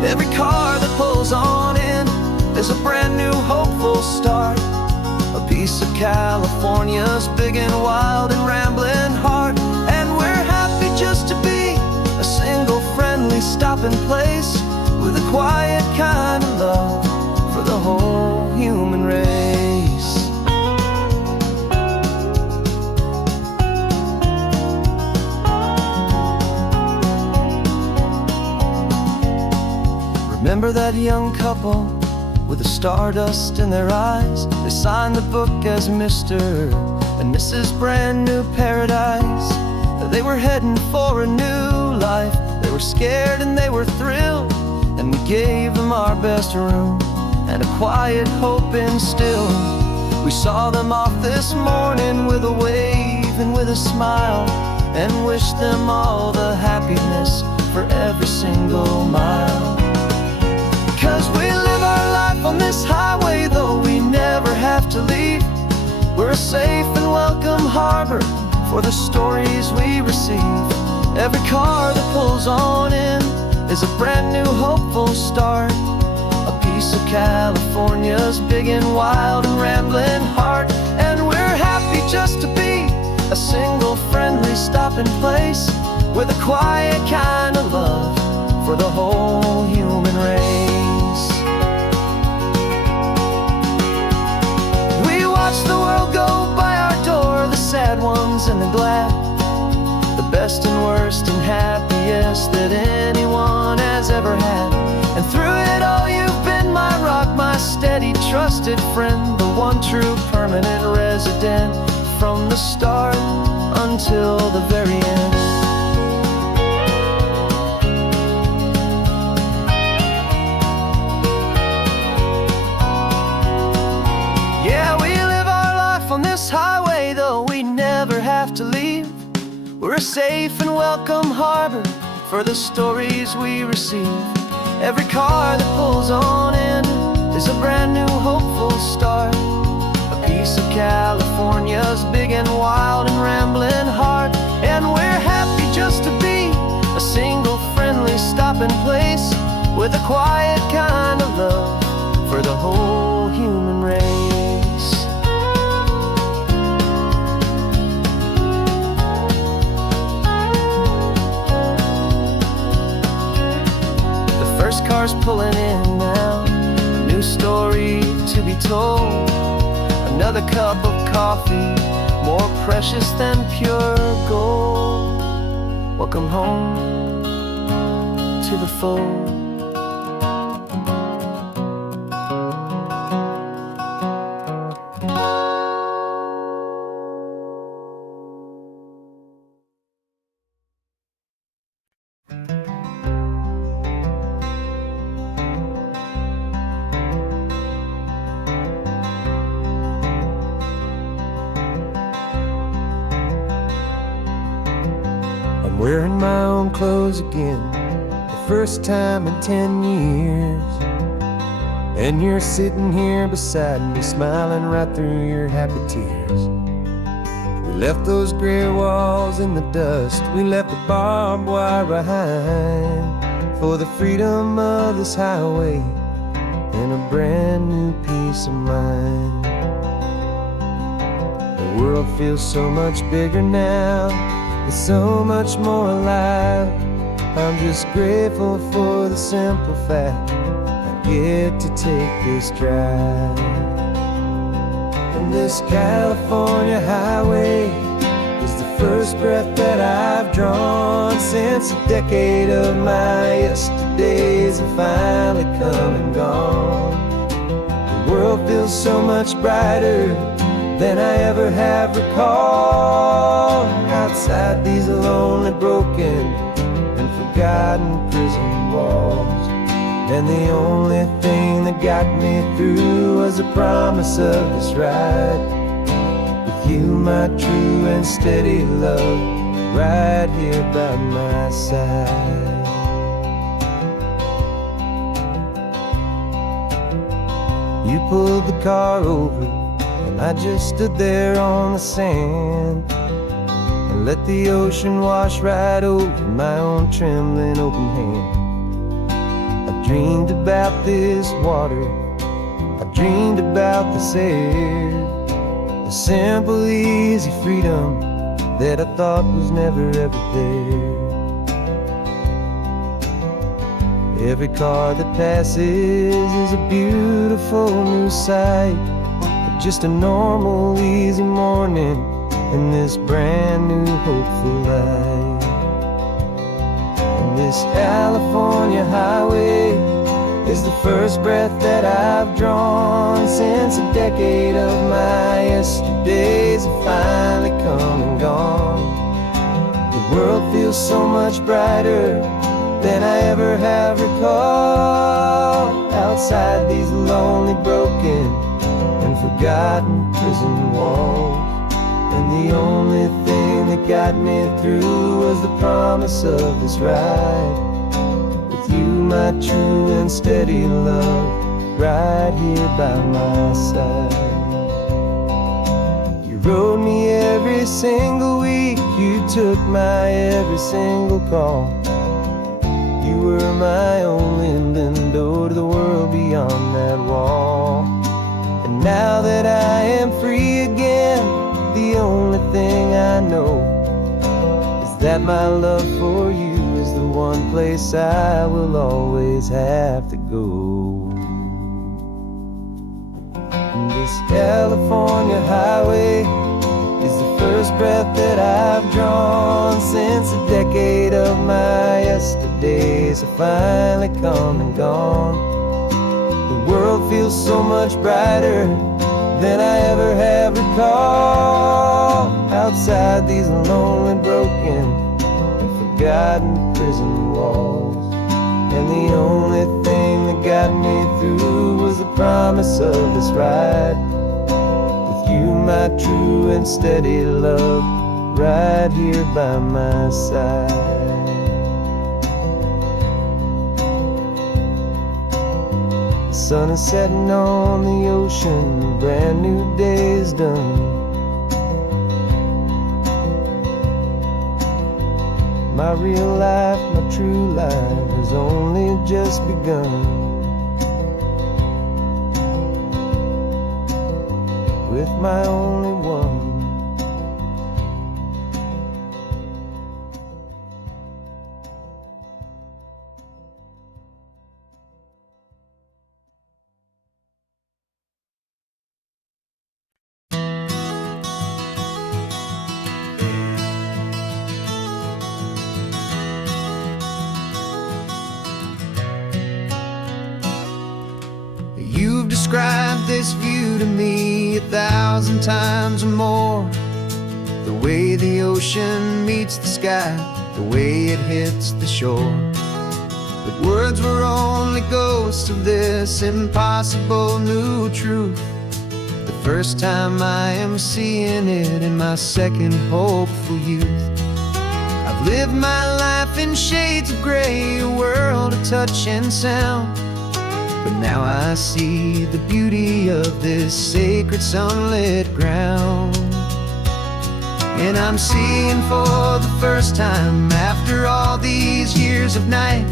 Every car that pulls on in is a brand new hopeful start, a piece of California's big and wild and rambling heart. And we're happy just to be a single friendly stopping place, with a quiet kind of love for the whole human race. Remember that young couple with the stardust in their eyes? They signed the book as Mr. and Mrs. Brand New Paradise. They were heading for a new life. They were scared and they were thrilled, and we gave them our best room and a quiet hope instilled. We saw them off this morning with a wave and with a smile, and wished them all the happiness for every single mile. 'Cause we live our life on this highway, though we never have to leave. We're a safe and welcome harbor for the stories we receive. Every car that pulls on in is a brand new hopeful start, a piece of California's big and wild and rambling heart. And we're happy just to be a single friendly stopping place, with a quiet kind of love for the whole human race. We watch the world go by our door, the sad ones and the glad, the best and worst and happiest that anyone has ever had. And through it all you've been my rock, my steady, trusted friend, the one true permanent resident, from the start until the very end. Yeah, we live our life on this highway, though we never have to leave. We're a safe and welcome harbor for the stories we receive. Every car that pulls on in is a brand new hopeful start, a piece of California's big and wild and rambling heart. And we're happy just to be a single friendly stopping place, with a quiet kind of love for the whole human race. First car's pulling in now, a new story to be told. Another cup of coffee, more precious than pure gold. Welcome home to the fold. I'm wearing my own clothes again, the first time in 10 years. And you're sitting here beside me, smiling right through your happy tears. We left those gray walls in the dust, we left the barbed wire behind, for the freedom of this highway and a brand new peace of mind. The world feels so much bigger now, it's so much more alive. I'm just grateful for the simple fact I get to take this drive. And this California highway is the first breath that I've drawn since a decade of my yesterdays have finally come and gone. The world feels so much brighter than I ever have recalled, outside these lonely, broken, and forgotten prison walls. And the only thing that got me through was the promise of this ride with you, my true and steady love, right here by my side. You pulled the car over, and I just stood there on the sand and let the ocean wash right over my own trembling open hand. I dreamed about this water, I dreamed about this air, the simple, easy freedom that I thought was never ever there. Every car that passes is a beautiful new sight, just a normal, easy morning in this brand new, hopeful life. And this California highway is the first breath that I've drawn since a decade of my yesterdays have finally come and gone. The world feels so much brighter than I ever have recalled, outside these lonely, broken, and forgotten prison walls. And the only thing that got me through was the promise of this ride with you, my true and steady love, right here by my side. You rode me every single week, you took my every single call. You were my only window to the world beyond that wall. And now that I am free again, the only thing I know is that my love for you is the one place I will always have to go. And this California highway is the first breath that I've drawn since a decade of my yesterdays have finally come and gone. The world feels so much brighter than I ever have recalled. Outside these lonely, broken, and forgotten prison walls, and the only thing that got me through was the promise of this ride with you, my true and steady love, right here by my side. The sun is setting on the ocean, a brand new day is done. My real life, my true life has only just begun. With my only one. You've described this view to me 1,000 times or more. The way the ocean meets the sky, the way it hits the shore. But words were only ghosts of this impossible new truth. The first time I am seeing it in my second hopeful youth. I've lived my life in shades of gray, a world of touch and sound. But now I see the beauty of this sacred sunlit ground. And I'm seeing for the first time after all these years of night,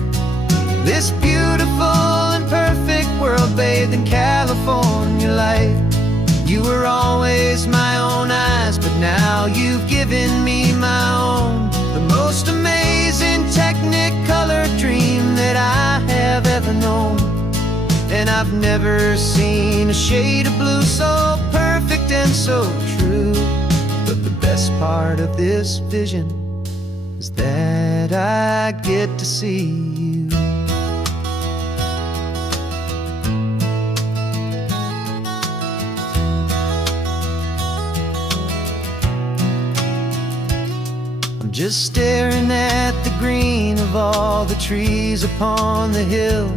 this beautiful and perfect world bathed in California light. You were always my own eyes, but now you've given me my own. The most amazing technicolor dream that I have ever known. And I've never seen a shade of blue so perfect and so true. But the best part of this vision is that I get to see you. I'm just staring at the green of all the trees upon the hill.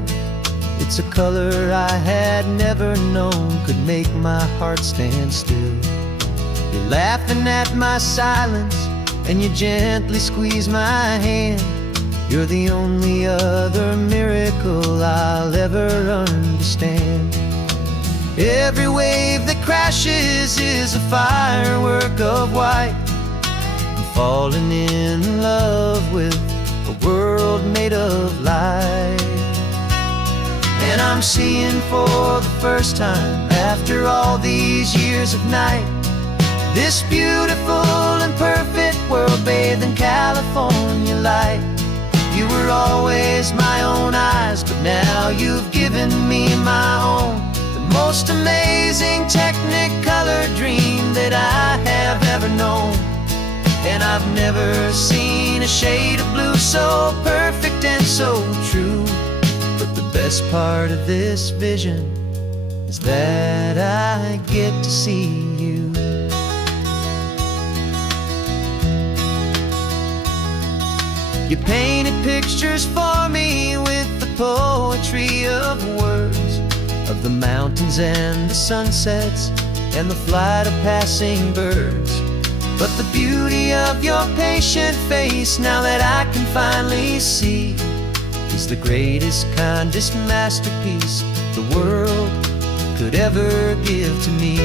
It's a color I had never known could make my heart stand still. You're laughing at my silence, and you gently squeeze my hand. You're the only other miracle I'll ever understand. Every wave that crashes is a firework of white. I'm falling in love with a world made of light. And I'm seeing for the first time after all these years of night, this beautiful and perfect world bathed in California light. You were always my own eyes, but now you've given me my own. The most amazing technicolor dream that I have ever known. And I've never seen a shade of blue so perfect and so true. But the best part of this vision is that I get to see you. You painted pictures for me with the poetry of words, of the mountains and the sunsets and the flight of passing birds. But the beauty of your patient face, now that I can finally see, is the greatest, kindest masterpiece the world could ever give to me.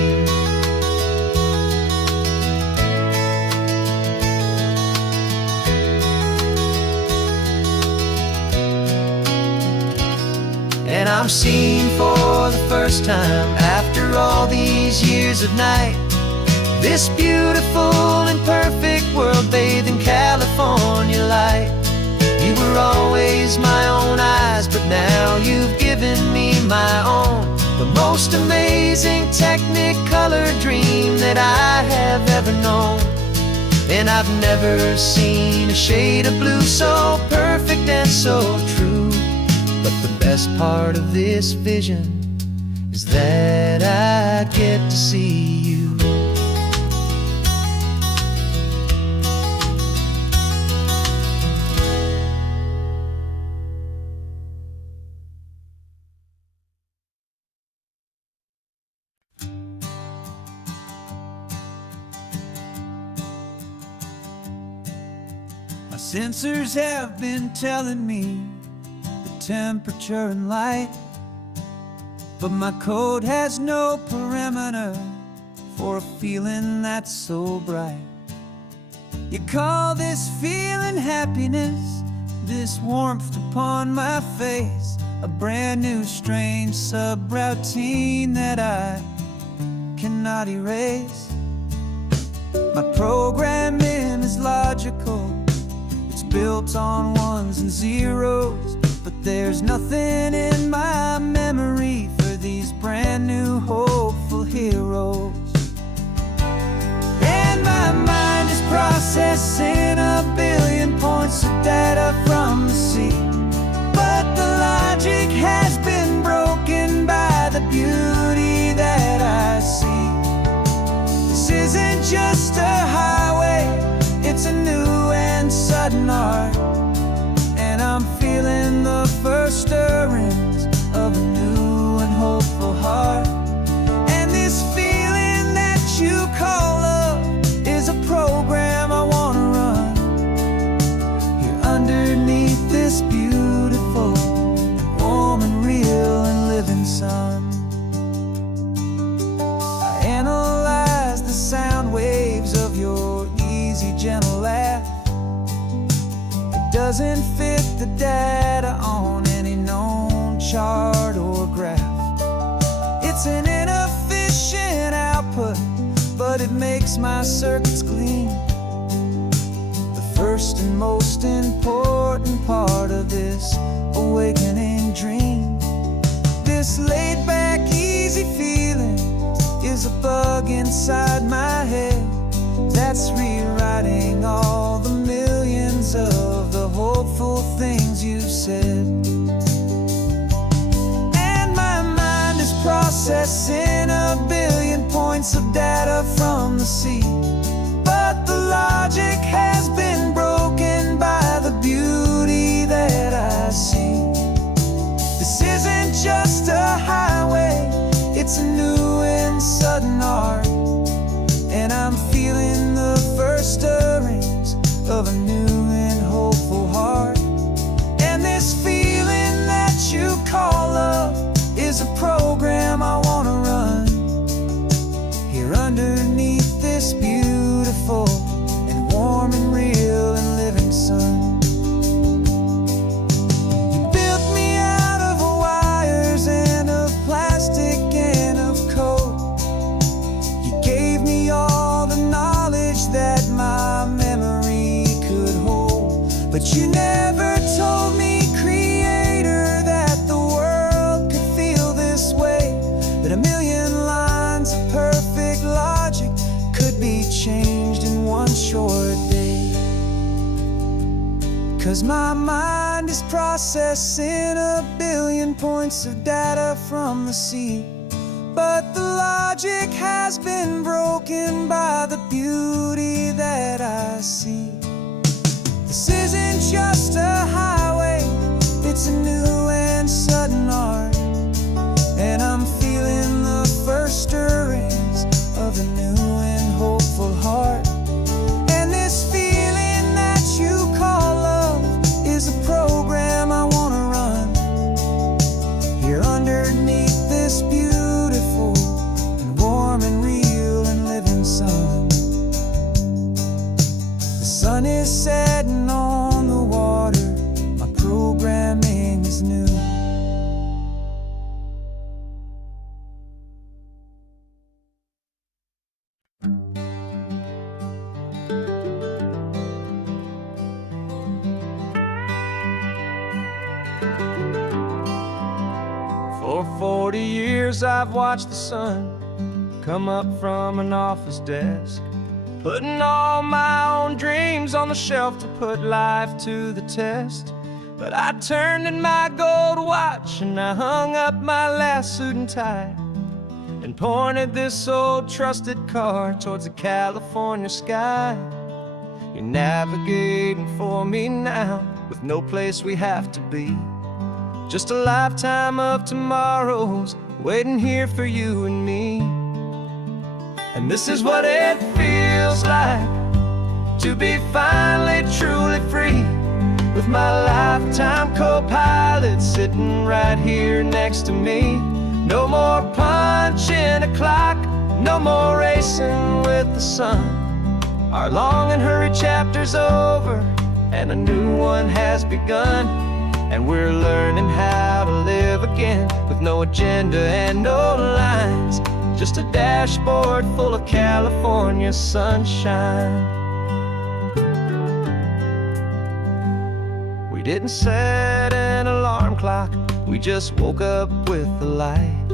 And I'm seeing for the first time after all these years of night, this beautiful and perfect world bathed in California light. You were always my own eyes, but now you've given me my own. The most amazing technicolor dream that I have ever known. And I've never seen a shade of blue so perfect and so true. But the best part of this vision is that I get to see you. My sensors have been telling me the temperature and light, but my code has no parameter for a feeling that's so bright. You call this feeling happiness, this warmth upon my face, a brand new strange subroutine that I cannot erase. My programming is logical, it's built on ones and zeros, but there's nothing in my memory for these brand new hopeful heroes. And my mind is processing a billion points of data from the sea, but the logic has been broken by the beauty that I see. This isn't just a highway, it's a new and sudden art, and I'm feeling the first stirrings of a new and hopeful heart. And this feeling that you call love is a program I wanna run here underneath this beautiful and warm and real and living sun. I analyze the sound waves of your easy, gentle laugh. It doesn't fit the data on any known chart or graph. It's an inefficient output, but it makes my circuits gleam. The first and most important part of this awakening dream. This laid-back, easy feeling is a bug inside my head that's rewriting all the millions of the hopeful things you've said. And my mind is processing a billion points of data from the sea, but the logic has been broken by the beauty that I see. This isn't just a highway, it's a new and sudden art, and I'm feeling the first stirrings of a new and hopeful heart. And this feeling that you call love is a program I wanna run here underneath this beautiful and warm and real and living sun. You built me out of wires and of plastic and of code. You gave me all the knowledge that my memory could hold, but you never told me, Creator, that the world could feel this way, that a million lines of perfect logic could be changed in one short day. 'Cause my mind is processing a billion points of data from the sea, but the logic has been broken by the beauty that I see. This isn't just a highway, it's a new and sudden art, and I'm feeling the first stirrings of a new and hopeful heart. And this feeling that you call love is a program I wanna run here underneath this beautiful and warm and real and living sun. The sun is setting on the water, my programming is new. For 40 years I've watched the sun come up from an office desk putting all my own dreams on the shelf to put life to the test. But I turned in my gold watch and I hung up my last suit and tie and pointed this old trusted car towards the California sky. You're navigating for me now with no place we have to be, just a lifetime of tomorrows waiting here for you and me. And this is what it feels like to be finally truly free, with my lifetime co-pilot sitting right here next to me. No more punching a clock, no more racing with the sun. Our long and hurried chapter's over and a new one has begun. And we're learning how to live again with no agenda and no lines, just a dashboard full of California sunshine. We didn't set an alarm clock, we just woke up with the light.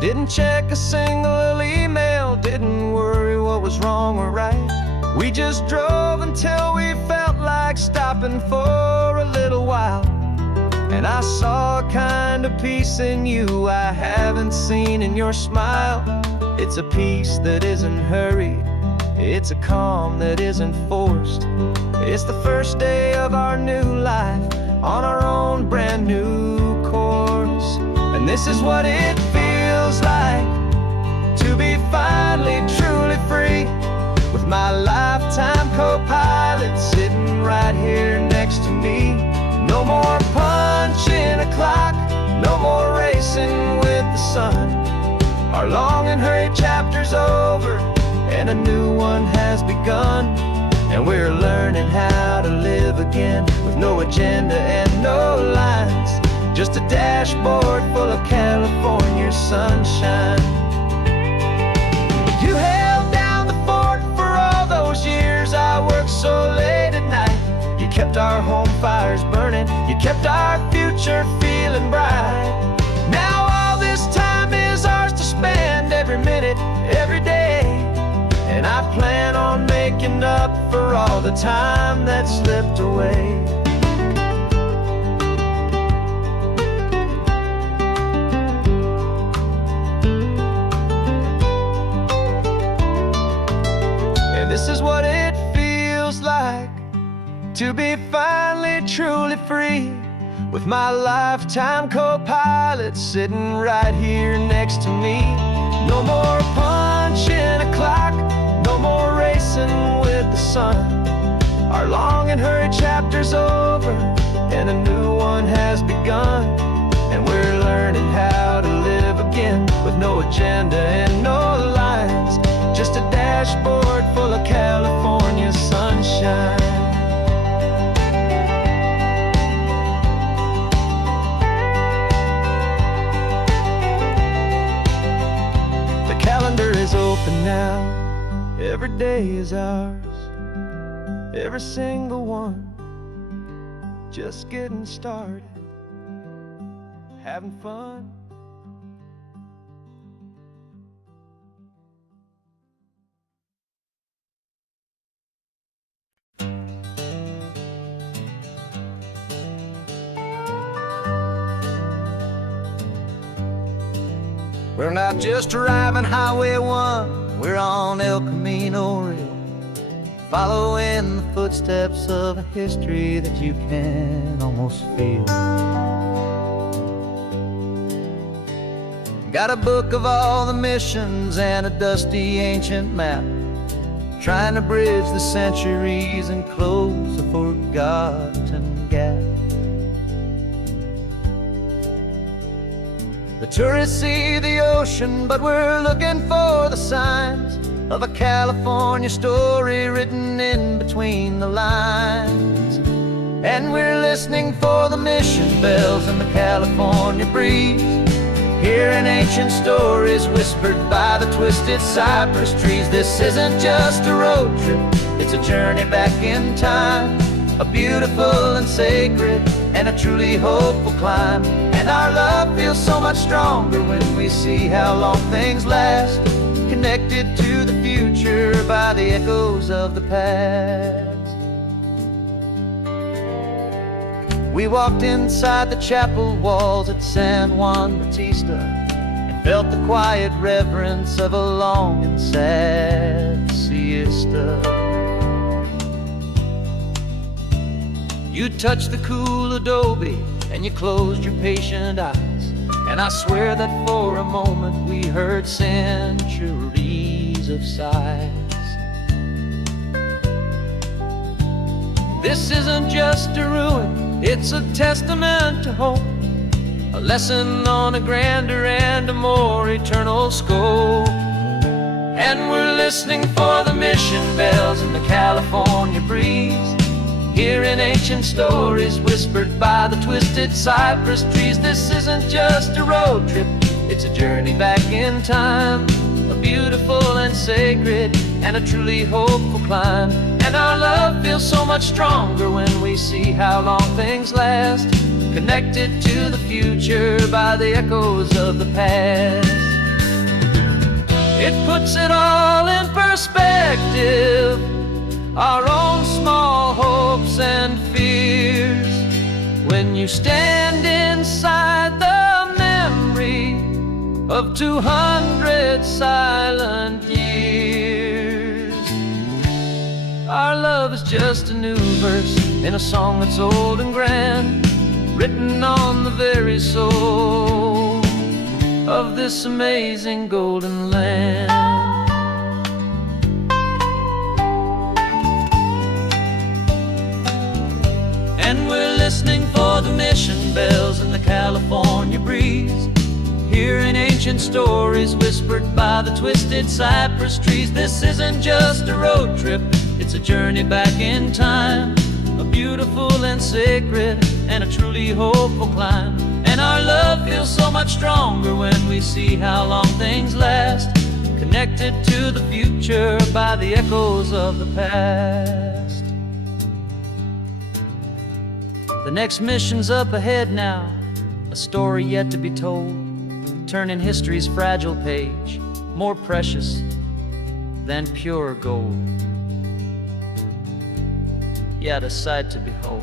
Didn't check a single email, didn't worry what was wrong or right. We just drove until we felt like stopping for a little while. And I saw a kind of peace in you I haven't seen in your smile. It's a peace that isn't hurried, it's a calm that isn't forced. It's the first day of our new life on our own brand new course. And this is what it feels like to be finally truly free, with my lifetime co-pilot sitting right here next to me. No more punching a clock, no more racing with the sun. Our long and hurried chapter's over and a new one has begun. And we're learning how to live again with no agenda and no lines, just a dashboard full of California sunshine. You held down the fort for all those years I worked so late at night. You kept our home fires burning, you kept our future feeling bright. Now all this time is ours to spend, every minute, every day. And I plan on making up for all the time that slipped away. And this is what it feels like to be finally truly free, with my lifetime co-pilot sitting right here next to me. No more punching a clock, no more racing with the sun. Our long and hurried chapter's over and a new one has begun. And we're learning how to live again with no agenda and no lines, just a dashboard full of California sunshine. The calendar is open now, every day is ours, every single one, just getting started, having fun. We're not just driving Highway 1, we're on El Camino Real, following the footsteps of a history that you can almost feel. Got a book of all the missions and a dusty ancient map, trying to bridge the centuries and close a forgotten gap. The tourists see the ocean, but we're looking for the signs of a California story written in between the lines. And we're listening for the mission bells in the California breeze, hearing ancient stories whispered by the twisted cypress trees. This isn't just a road trip, it's a journey back in time, a beautiful and sacred and a truly hopeful climb. And our love feels so much stronger when we see how long things last, connected to the future future by the echoes of the past. We walked inside the chapel walls at San Juan Bautista and felt the quiet reverence of a long and sad siesta. You touched the cool adobe and you closed your patient eyes, and I swear that for a moment we heard centuries of sighs. This isn't just a ruin, it's a testament to hope, a lesson on a grander and a more eternal scope. And we're listening for the mission bells in the California breeze, hearing ancient stories whispered by the twisted cypress trees. This isn't just a road trip, it's a journey back in time, a beautiful and sacred and a truly hopeful climb. And our love feels so much stronger when we see how long things last, connected to the future by the echoes of the past. It puts it all in perspective, our own small hopes and fears, when you stand inside the memory of 200 silent years. Our love is just a new verse in a song that's old and grand, written on the very soul of this amazing golden land. And we're listening for the mission bells in the California breeze, hearing ancient stories whispered by the twisted cypress trees. This isn't just a road trip, it's a journey back in time, a beautiful and sacred and a truly hopeful climb. And our love feels so much stronger when we see how long things last, connected to the future by the echoes of the past. The next mission's up ahead now, a story yet to be told, turning history's fragile page more precious than pure gold. Yet a sight to behold.